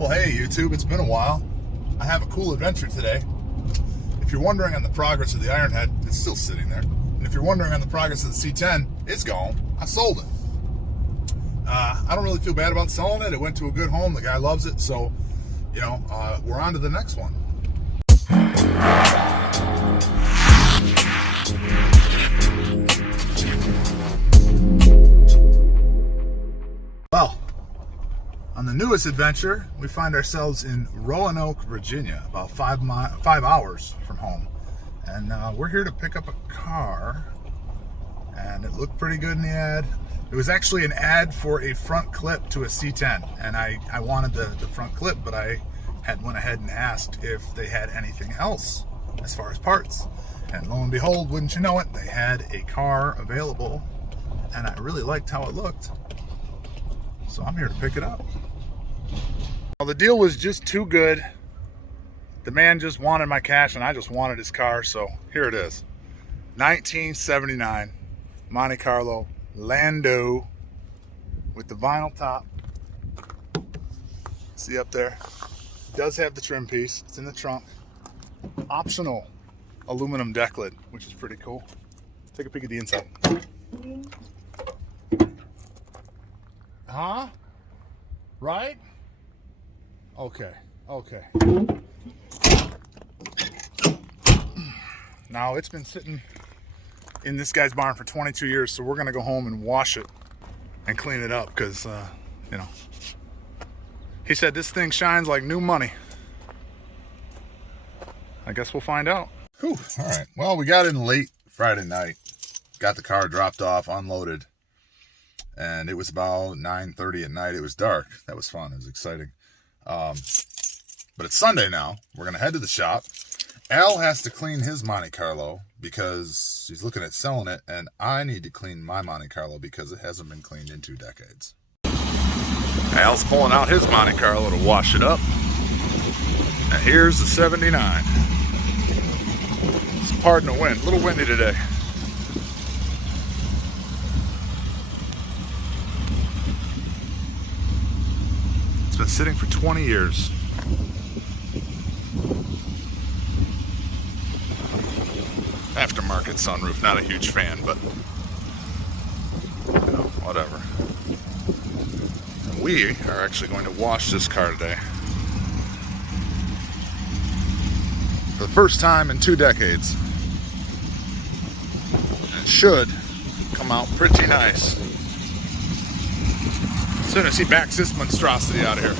Well, hey YouTube, it's been a while. I have a cool adventure today. If you're wondering on the progress of the Ironhead, it's still sitting there. And if you're wondering on the progress of the C10, it's gone. I sold it. I don't really feel bad about selling it. It went to a good home. The guy loves it. So, you know, we're on to the next one. Well, on the newest adventure, we find ourselves in Roanoke, Virginia, about 5 hours from home. And we're here to pick up a car. And it looked pretty good in the ad. It was actually an ad for a front clip to a C10. And I wanted the front clip, but I had went ahead and asked if they had anything else as far as parts. And lo and behold, wouldn't you know it, they had a car available. And I really liked how it looked. So I'm here to pick it up. Well, the deal was just too good. The man just wanted my cash and I just wanted his car, so here it is. 1979 Monte Carlo Lando with the vinyl top. See up there? It does have the trim piece. It's in the trunk. Optional aluminum deck lid, which is pretty cool. Take a peek at the inside. Huh? Right? Okay, okay. Now it's been sitting in this guy's barn for 22 years, so we're gonna go home and wash it and clean it up because, you know, he said this thing shines like new money. I guess we'll find out. Whew, all right, well, we got in late Friday night, got the car dropped off, unloaded, and it was about 9:30 at night. It was dark. That was fun. It was exciting. But it's Sunday now. We're gonna head to the shop. Al has to clean his Monte Carlo because he's looking at selling it, and I need to clean my Monte Carlo because it hasn't been cleaned in 2 decades. Al's pulling out his Monte Carlo to wash it up. And here's the 79. It's pardon the wind, a little windy today. It's been sitting for 20 years. Aftermarket sunroof, not a huge fan, but you know, whatever. And we are actually going to wash this car today. For the first time in 2 decades. And it should come out pretty nice. As soon as he backs this monstrosity out of here.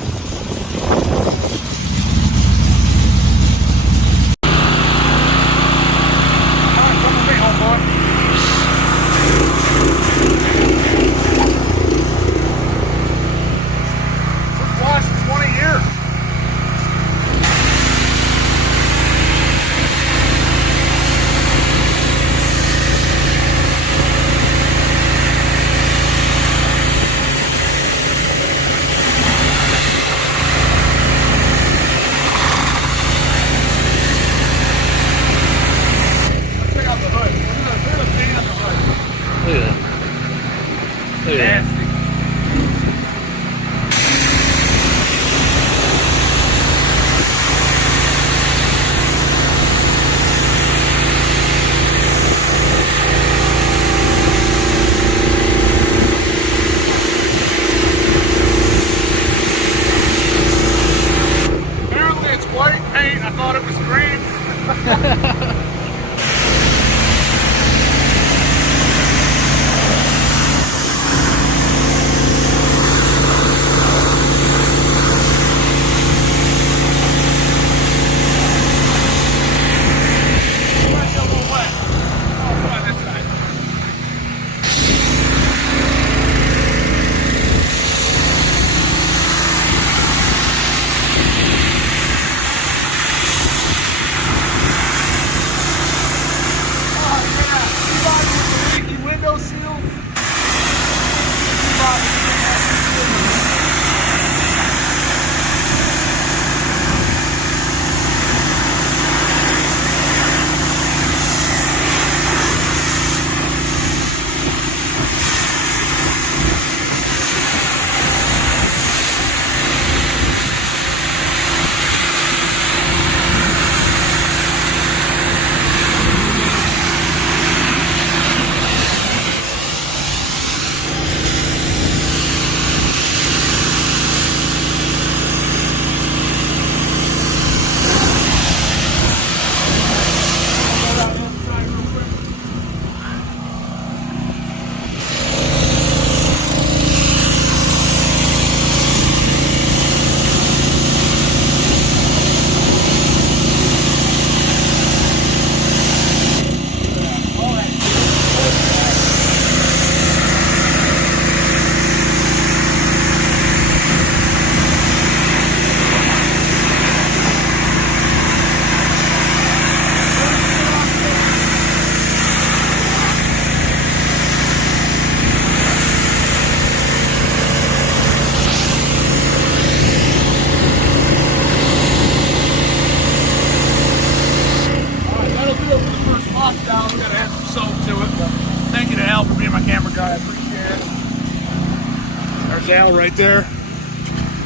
Al right there.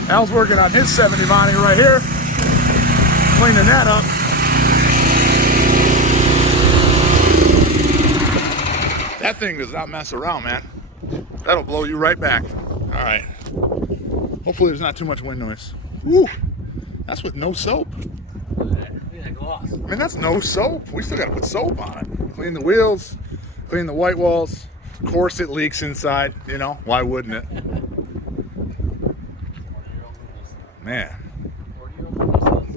Al's working on his 70 Monte right here, cleaning that up. That thing does not mess around, man. That'll blow you right back. All right. Hopefully there's not too much wind noise. Woo! That's with no soap. Gloss. I mean, that's no soap. We still got to put soap on it. Clean the wheels, clean the white walls. Of course it leaks inside, you know. Why wouldn't it? Man.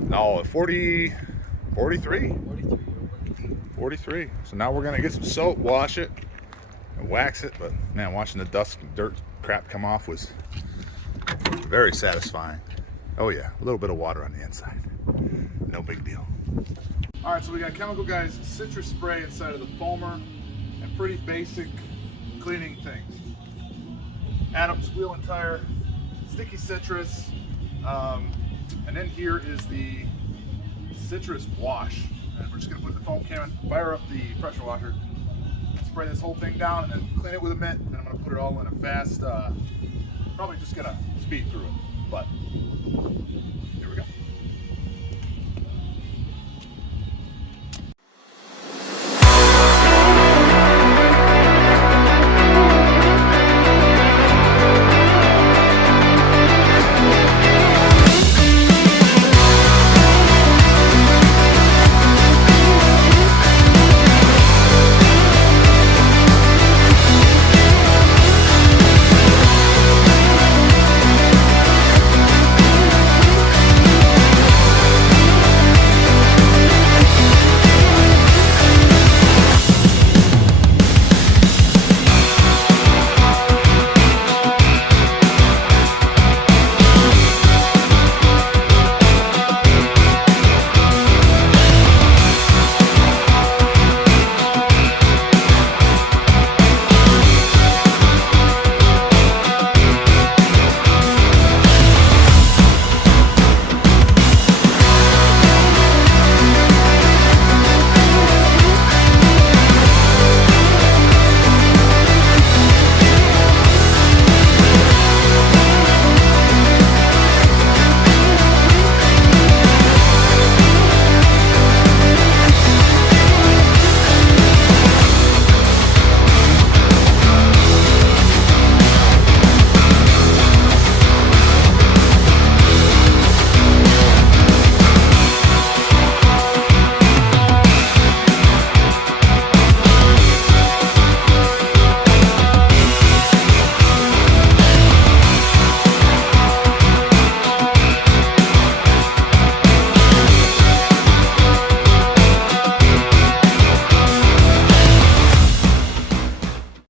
No, 43. 43. So now we're going to get some soap, wash it, and wax it. But, man, watching the dust and dirt crap come off was very satisfying. Oh, yeah. A little bit of water on the inside. No big deal. All right, so we got Chemical Guy's citrus spray inside of the foamer and pretty basic cleaning things. Adam's wheel and tire, sticky citrus, and then here is the citrus wash. And we're just gonna put the foam can, fire up the pressure washer, spray this whole thing down, and then clean it with a mitt. And I'm gonna put it all in a fast, probably just gonna speed through it, but here we go.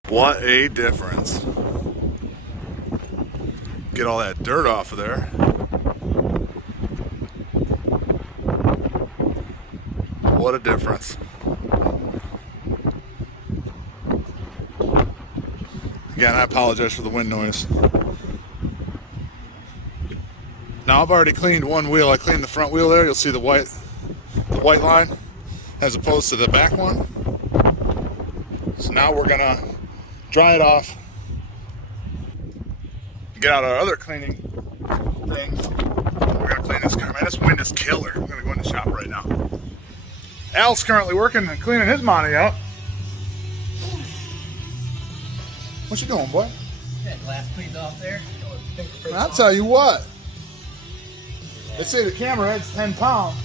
What a difference. Get all that dirt off of there. What a difference. Again, I apologize for the wind noise. Now I've already cleaned one wheel. I cleaned the front wheel there. You'll see the white line as opposed to the back one. So now we're gonna dry it off, get out our other cleaning things. We're gonna clean this car. Man, this wind is killer. We're gonna go in the shop right now. Al's currently working and cleaning his Monte out. What you doing, boy? That glass cleaned off there. I'll tell you what. They say the camera head's 10 pounds.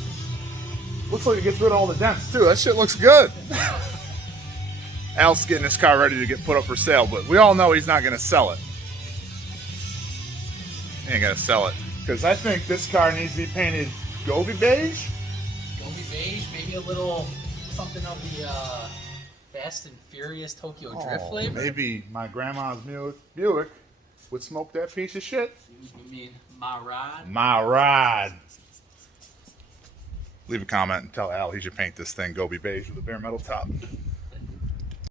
Looks like it gets rid of all the dents too. That shit looks good. Al's getting this car ready to get put up for sale, but we all know he's not going to sell it. He ain't going to sell it. Because I think this car needs to be painted Gobi beige. Gobi beige, maybe a little something of the Fast and Furious Tokyo Drift flavor. Maybe my grandma's Buick would smoke that piece of shit. You mean my ride? My ride. Leave a comment and tell Al he should paint this thing Gobi beige with a bare metal top.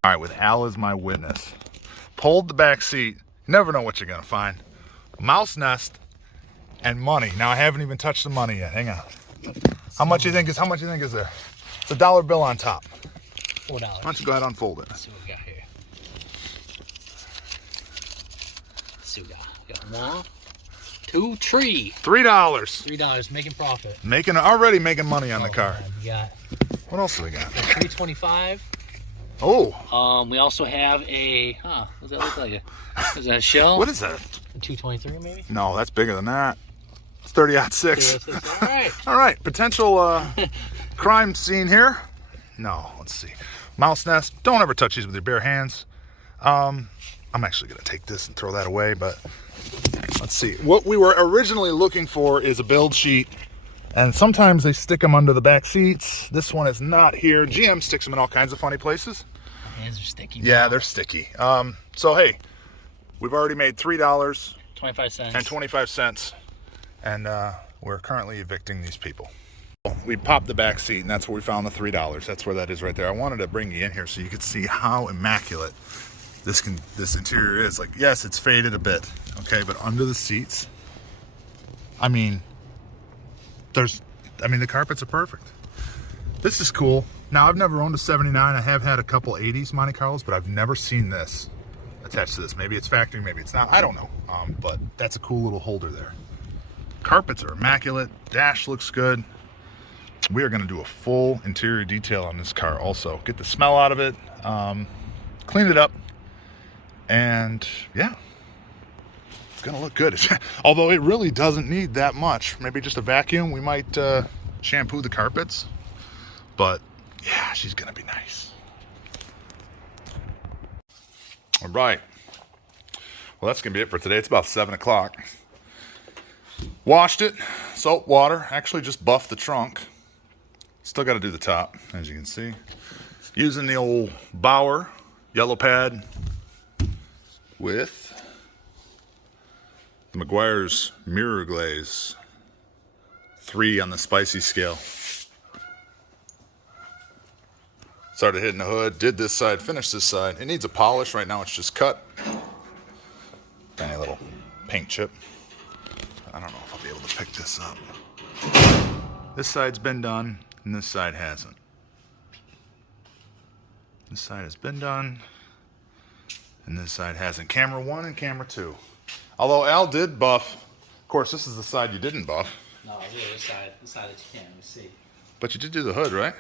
All right, with Al as my witness. Pulled the back seat. Never know what you're gonna find. Mouse nest and money. Now I haven't even touched the money yet. Hang on. How much you think is there? It's a $1 bill on top. $4. Why don't you go ahead and unfold it? Let's see what we got here. Let's see what we got. We got One, two, three. $3. $3, making profit. Already making money on the car. Man, we got What else do we got? $3.25. Oh. We also have a, what does that look like? Is that a shell? What is that? $2.23 maybe? No, that's bigger than that. It's 30-06. All right. All right, potential crime scene here. No, let's see. Mouse nest. Don't ever touch these with your bare hands. I'm actually gonna take this and throw that away, but let's see. What we were originally looking for is a build sheet, and sometimes they stick them under the back seats. This one is not here. GM sticks them in all kinds of funny places. My hands are sticky. Yeah, they're sticky. So hey, we've already made $3 25 cents, and we're currently evicting these people. We popped the back seat, and that's where we found the $3. That's where that is right there. I wanted to bring you in here so you could see how immaculate this interior is. Like, yes, it's faded a bit, okay, but under the seats, I mean, the carpets are perfect. This is cool. Now, I've never owned a 79. I have had a couple 80s Monte Carlos, but I've never seen this attached to this. Maybe it's factory, maybe it's not. I don't know. But that's a cool little holder there. Carpets are immaculate. Dash looks good. We are going to do a full interior detail on this car also. Get the smell out of it, clean it up, and yeah, it's going to look good. Although it really doesn't need that much. Maybe just a vacuum. We might shampoo the carpets, but yeah, she's going to be nice. All right. Well, that's going to be it for today. It's about 7 o'clock. Washed it, soap, water. Actually just buffed the trunk. Still got to do the top, as you can see. Using the old Bauer yellow pad with the Meguiar's Mirror Glaze 3 on the spicy scale. Started hitting the hood, did this side, finished this side. It needs a polish. Right now it's just cut. Tiny little paint chip. I don't know if I'll be able to pick this up. This side's been done, and this side hasn't. This side has been done, and this side hasn't. Camera 1 and camera 2. Although Al did buff. Of course, this is the side you didn't buff. No, here, this side that you can't even see. But you did do the hood, right?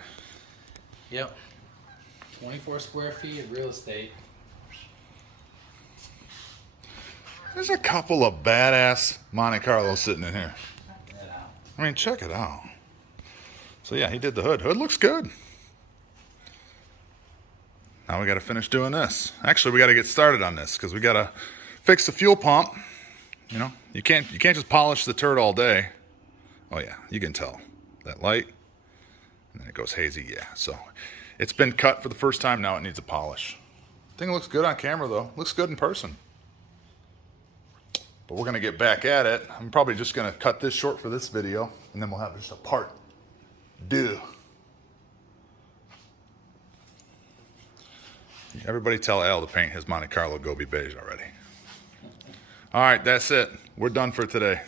Yep. 24 square feet of real estate. There's a couple of badass Monte Carlos sitting in here. Check that out. I mean, check it out. So yeah, he did the hood. Hood looks good. Now we got to finish doing this. Actually, we got to get started on this because we got to fix the fuel pump. You know, you can't just polish the turd all day. Oh yeah, you can tell that light, and then it goes hazy. Yeah, so it's been cut for the first time. Now it needs a polish. Thing looks good on camera though. Looks good in person. But we're gonna get back at it. I'm probably just gonna cut this short for this video, and then we'll have just a part 2. Everybody tell Al to paint his Monte Carlo Gobi beige already. All right, that's it. We're done for today.